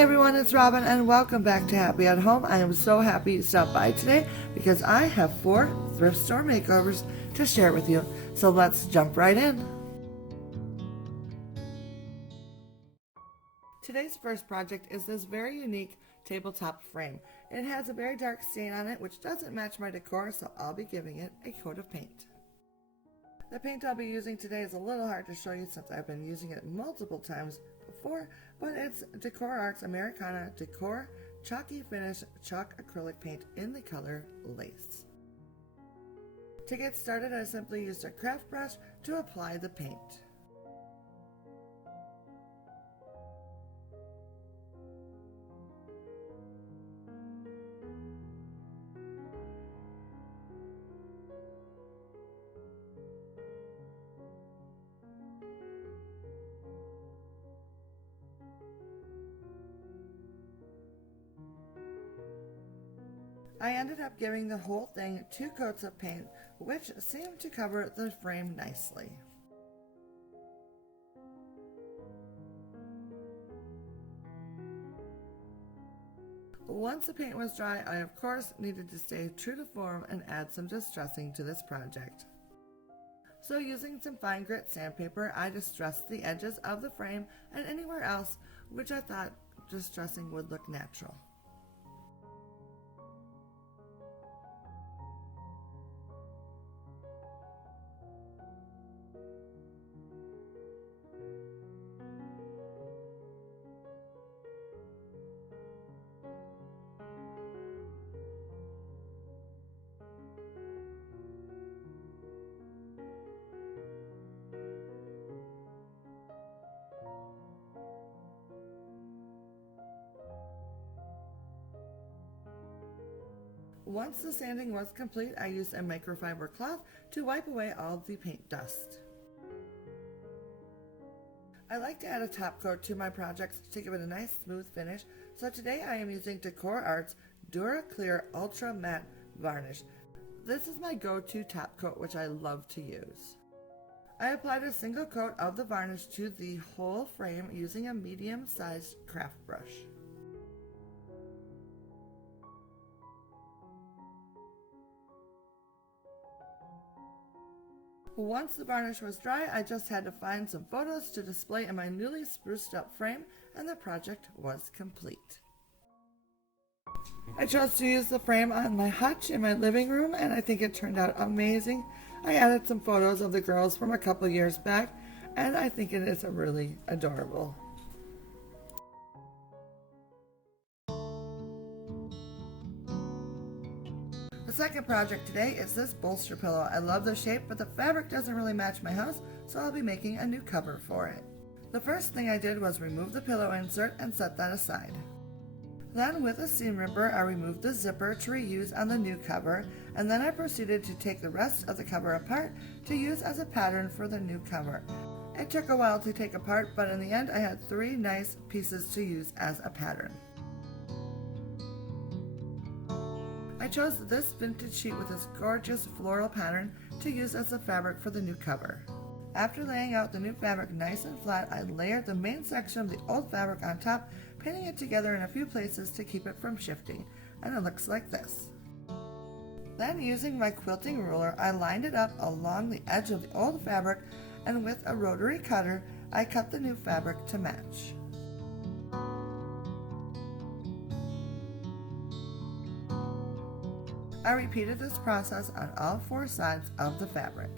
Hi everyone, it's Robin and welcome back to Happy at Home. I am so happy you stopped by today because I have 4 thrift store makeovers to share with you. So let's jump right in. Today's first project is this very unique tabletop frame. It has a very dark stain on it which doesn't match my decor, so I'll be giving it a coat of paint. The paint I'll be using today is a little hard to show you since I've been using it multiple times before, but it's Decor Arts Americana Decor Chalky Finish Chalk Acrylic Paint in the color Lace. To get started, I simply used a craft brush to apply the paint. I ended up giving the whole thing 2 coats of paint, which seemed to cover the frame nicely. Once the paint was dry, I of course needed to stay true to form and add some distressing to this project. So using some fine grit sandpaper, I distressed the edges of the frame and anywhere else which I thought distressing would look natural. Once the sanding was complete, I used a microfiber cloth to wipe away all the paint dust. I like to add a top coat to my projects to give it a nice smooth finish, so today I am using Decor Arts Dura Clear Ultra Matte Varnish. This is my go-to top coat which I love to use. I applied a single coat of the varnish to the whole frame using a medium-sized craft brush. Once the varnish was dry, I just had to find some photos to display in my newly spruced up frame, and the project was complete. I chose to use the frame on my hutch in my living room, and I think it turned out amazing. I added some photos of the girls from a couple years back, and I think it is really adorable. The second project today is this bolster pillow. I love the shape, but the fabric doesn't really match my house, so I'll be making a new cover for it. The first thing I did was remove the pillow insert and set that aside. Then with a seam ripper, I removed the zipper to reuse on the new cover, and then I proceeded to take the rest of the cover apart to use as a pattern for the new cover. It took a while to take apart, but in the end I had 3 nice pieces to use as a pattern. I chose this vintage sheet with this gorgeous floral pattern to use as the fabric for the new cover. After laying out the new fabric nice and flat, I layered the main section of the old fabric on top, pinning it together in a few places to keep it from shifting, and it looks like this. Then using my quilting ruler, I lined it up along the edge of the old fabric, and with a rotary cutter, I cut the new fabric to match. I repeated this process on all 4 sides of the fabric.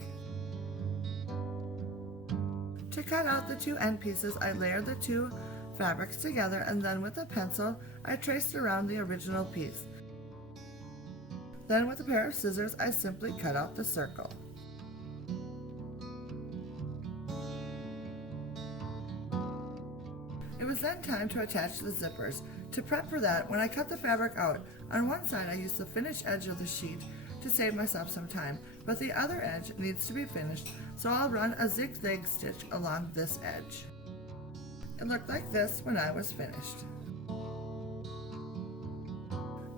To cut out the 2 end pieces, I layered the 2 fabrics together, and then with a pencil, I traced around the original piece. Then with a pair of scissors, I simply cut out the circle. It was then time to attach the zippers. To prep for that, when I cut the fabric out, on one side I used the finished edge of the sheet to save myself some time, but the other edge needs to be finished, so I'll run a zigzag stitch along this edge. It looked like this when I was finished.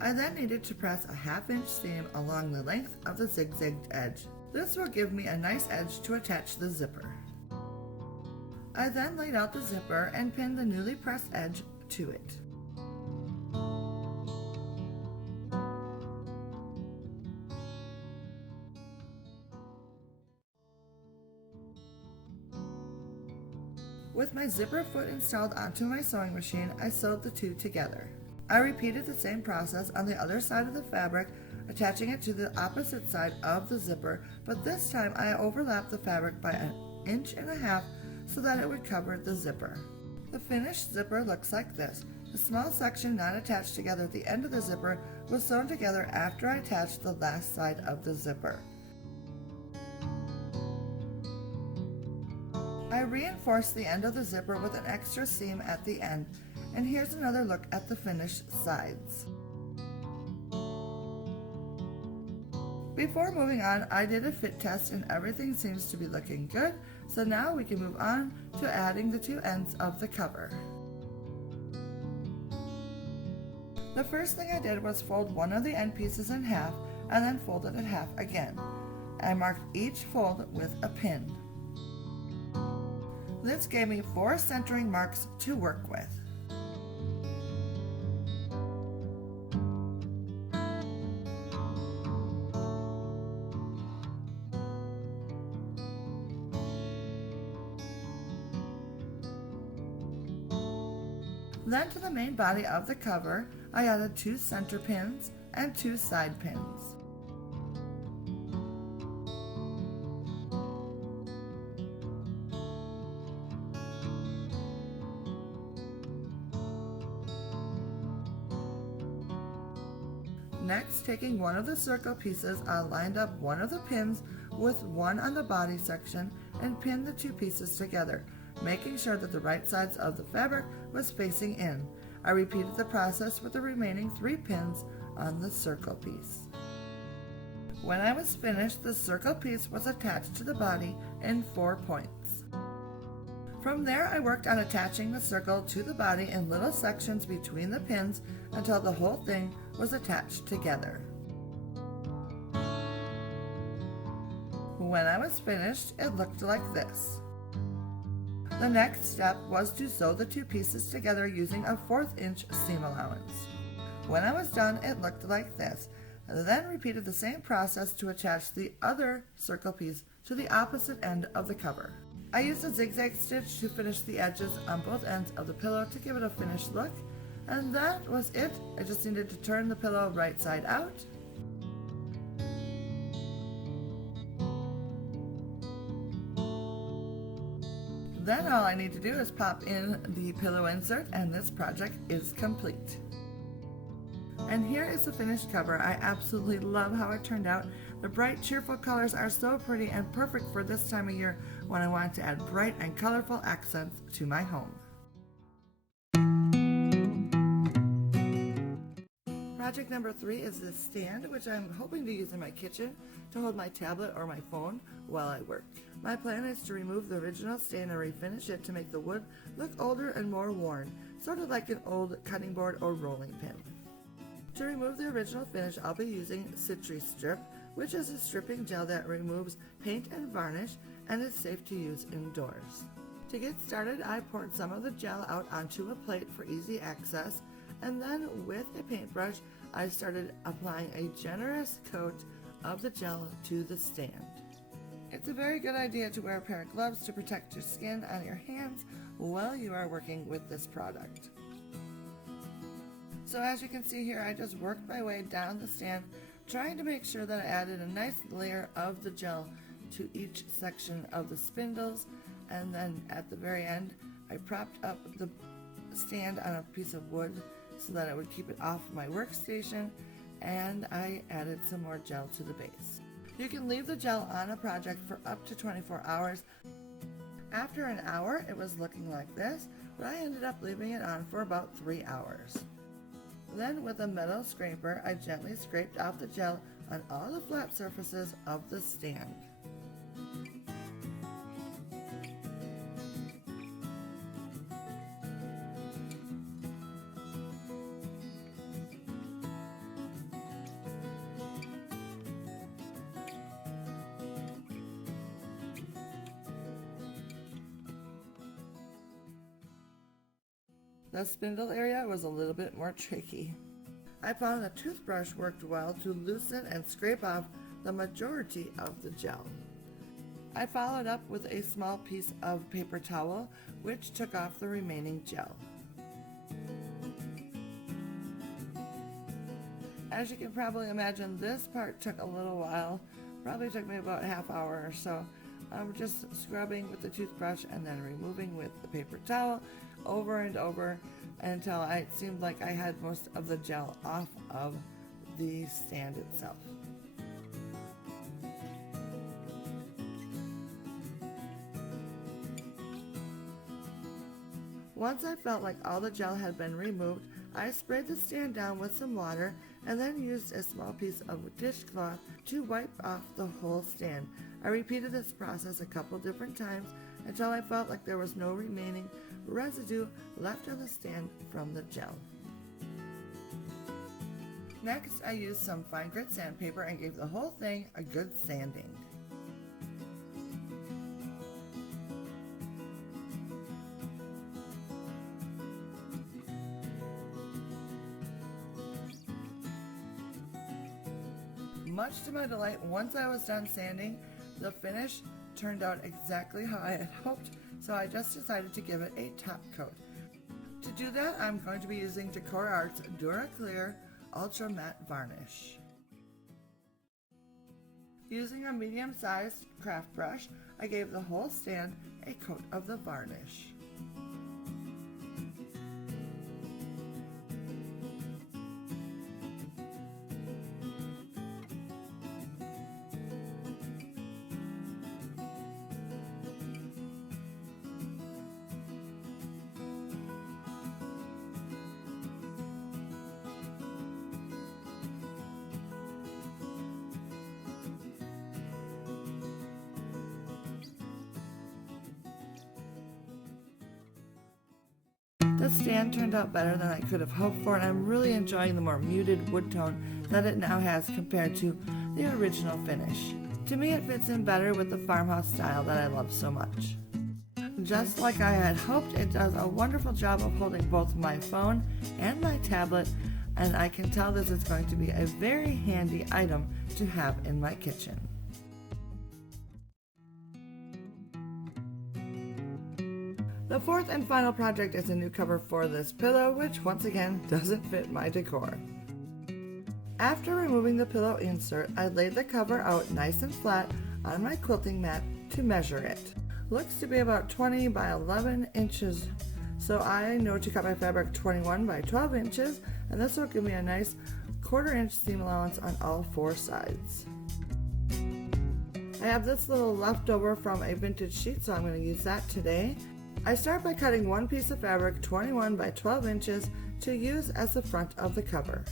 I then needed to press a 1/2 inch seam along the length of the zigzagged edge. This will give me a nice edge to attach the zipper. I then laid out the zipper and pinned the newly pressed edge to it. With my zipper foot installed onto my sewing machine, I sewed the two together. I repeated the same process on the other side of the fabric, attaching it to the opposite side of the zipper, but this time I overlapped the fabric by 1.5 inches so that it would cover the zipper. The finished zipper looks like this. The small section not attached together at the end of the zipper was sewn together after I attached the last side of the zipper. I reinforced the end of the zipper with an extra seam at the end, and here's another look at the finished sides. Before moving on, I did a fit test and everything seems to be looking good, so now we can move on to adding the two ends of the cover. The first thing I did was fold one of the end pieces in half and then fold it in half again. I marked each fold with a pin. This gave me 4 centering marks to work with. Then to the main body of the cover, I added 2 center pins and 2 side pins. Next, taking one of the circle pieces, I lined up one of the pins with one on the body section and pinned the 2 pieces together, making sure that the right sides of the fabric was facing in. I repeated the process with the remaining 3 pins on the circle piece. When I was finished, the circle piece was attached to the body in 4 points. From there, I worked on attaching the circle to the body in little sections between the pins until the whole thing was attached together. When I was finished, it looked like this. The next step was to sew the 2 pieces together using a 1/4 inch seam allowance. When I was done, it looked like this. I then repeated the same process to attach the other circle piece to the opposite end of the cover. I used a zigzag stitch to finish the edges on both ends of the pillow to give it a finished look, and that was it. I just needed to turn the pillow right side out. Then all I need to do is pop in the pillow insert and this project is complete. And here is the finished cover. I absolutely love how it turned out. The bright, cheerful colors are so pretty and perfect for this time of year when I want to add bright and colorful accents to my home. Project number 3 is this stand, which I'm hoping to use in my kitchen to hold my tablet or my phone while I work. My plan is to remove the original stand and refinish it to make the wood look older and more worn, sort of like an old cutting board or rolling pin. To remove the original finish, I'll be using Citri Strip, which is a stripping gel that removes paint and varnish and is safe to use indoors. To get started, I poured some of the gel out onto a plate for easy access, and then with a paintbrush, I started applying a generous coat of the gel to the stand. It's a very good idea to wear a pair of gloves to protect your skin on your hands while you are working with this product. So as you can see here, I just worked my way down the stand, trying to make sure that I added a nice layer of the gel to each section of the spindles, and then at the very end, I propped up the stand on a piece of wood so that it would keep it off my workstation, and I added some more gel to the base. You can leave the gel on a project for up to 24 hours. After an hour, it was looking like this, but I ended up leaving it on for about 3 hours. Then with a metal scraper, I gently scraped off the gel on all the flat surfaces of the stand. The spindle area was a little bit more tricky. I found a toothbrush worked well to loosen and scrape off the majority of the gel. I followed up with a small piece of paper towel which took off the remaining gel. As you can probably imagine, this part took a little while. Probably took me about a half hour or so. I'm just scrubbing with the toothbrush and then removing with the paper towel over and over until it seemed like I had most of the gel off of the stand itself. Once I felt like all the gel had been removed, I sprayed the stand down with some water and then used a small piece of dishcloth to wipe off the whole stand. I repeated this process a couple different times until I felt like there was no remaining residue left on the stand from the gel. Next, I used some fine grit sandpaper and gave the whole thing a good sanding. Much to my delight, once I was done sanding, the finish turned out exactly how I had hoped, so I just decided to give it a top coat. To do that, I'm going to be using Decor Art's Dura Clear Ultra Matte Varnish. Using a medium-sized craft brush, I gave the whole stand a coat of the varnish. The stand turned out better than I could have hoped for, and I'm really enjoying the more muted wood tone that it now has compared to the original finish. To me, it fits in better with the farmhouse style that I love so much. Just like I had hoped, it does a wonderful job of holding both my phone and my tablet, and I can tell this is going to be a very handy item to have in my kitchen. The fourth and final project is a new cover for this pillow, which once again doesn't fit my decor. After removing the pillow insert, I laid the cover out nice and flat on my quilting mat to measure it. Looks to be about 20 by 11 inches, so I know to cut my fabric 21 by 12 inches, and this will give me a nice 1/4 inch seam allowance on all 4 sides. I have this little leftover from a vintage sheet, so I'm going to use that today. I start by cutting one piece of fabric 21 by 12 inches to use as the front of the cover.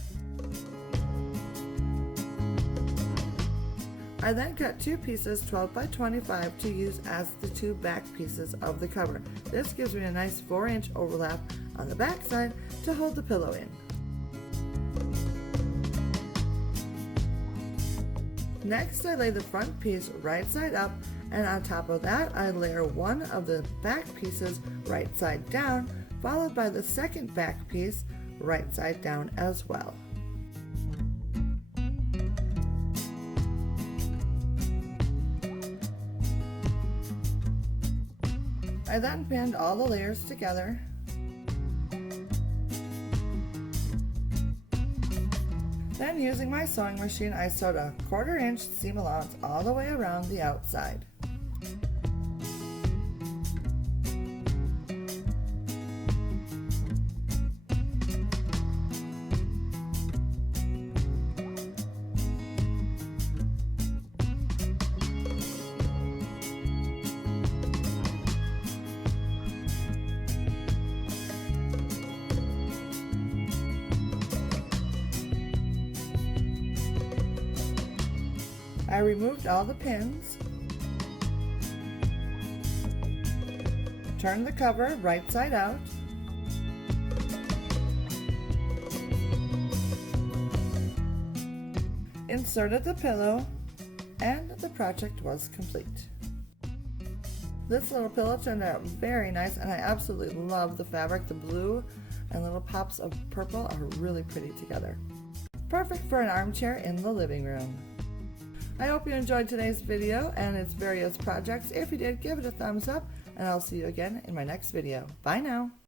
I then cut 2 pieces 12 by 25 to use as the 2 back pieces of the cover. This gives me a nice 4-inch overlap on the back side to hold the pillow in. Next, I lay the front piece right side up, and on top of that, I layer one of the back pieces right side down, followed by the second back piece right side down as well. I then pinned all the layers together. Then, using my sewing machine, I sewed a 1/4 inch seam allowance all the way around the outside. I removed all the pins, turned the cover right side out, inserted the pillow, and the project was complete. This little pillow turned out very nice, and I absolutely love the fabric. The blue and little pops of purple are really pretty together. Perfect for an armchair in the living room. I hope you enjoyed today's video and its various projects. If you did, give it a thumbs up, and I'll see you again in my next video. Bye now.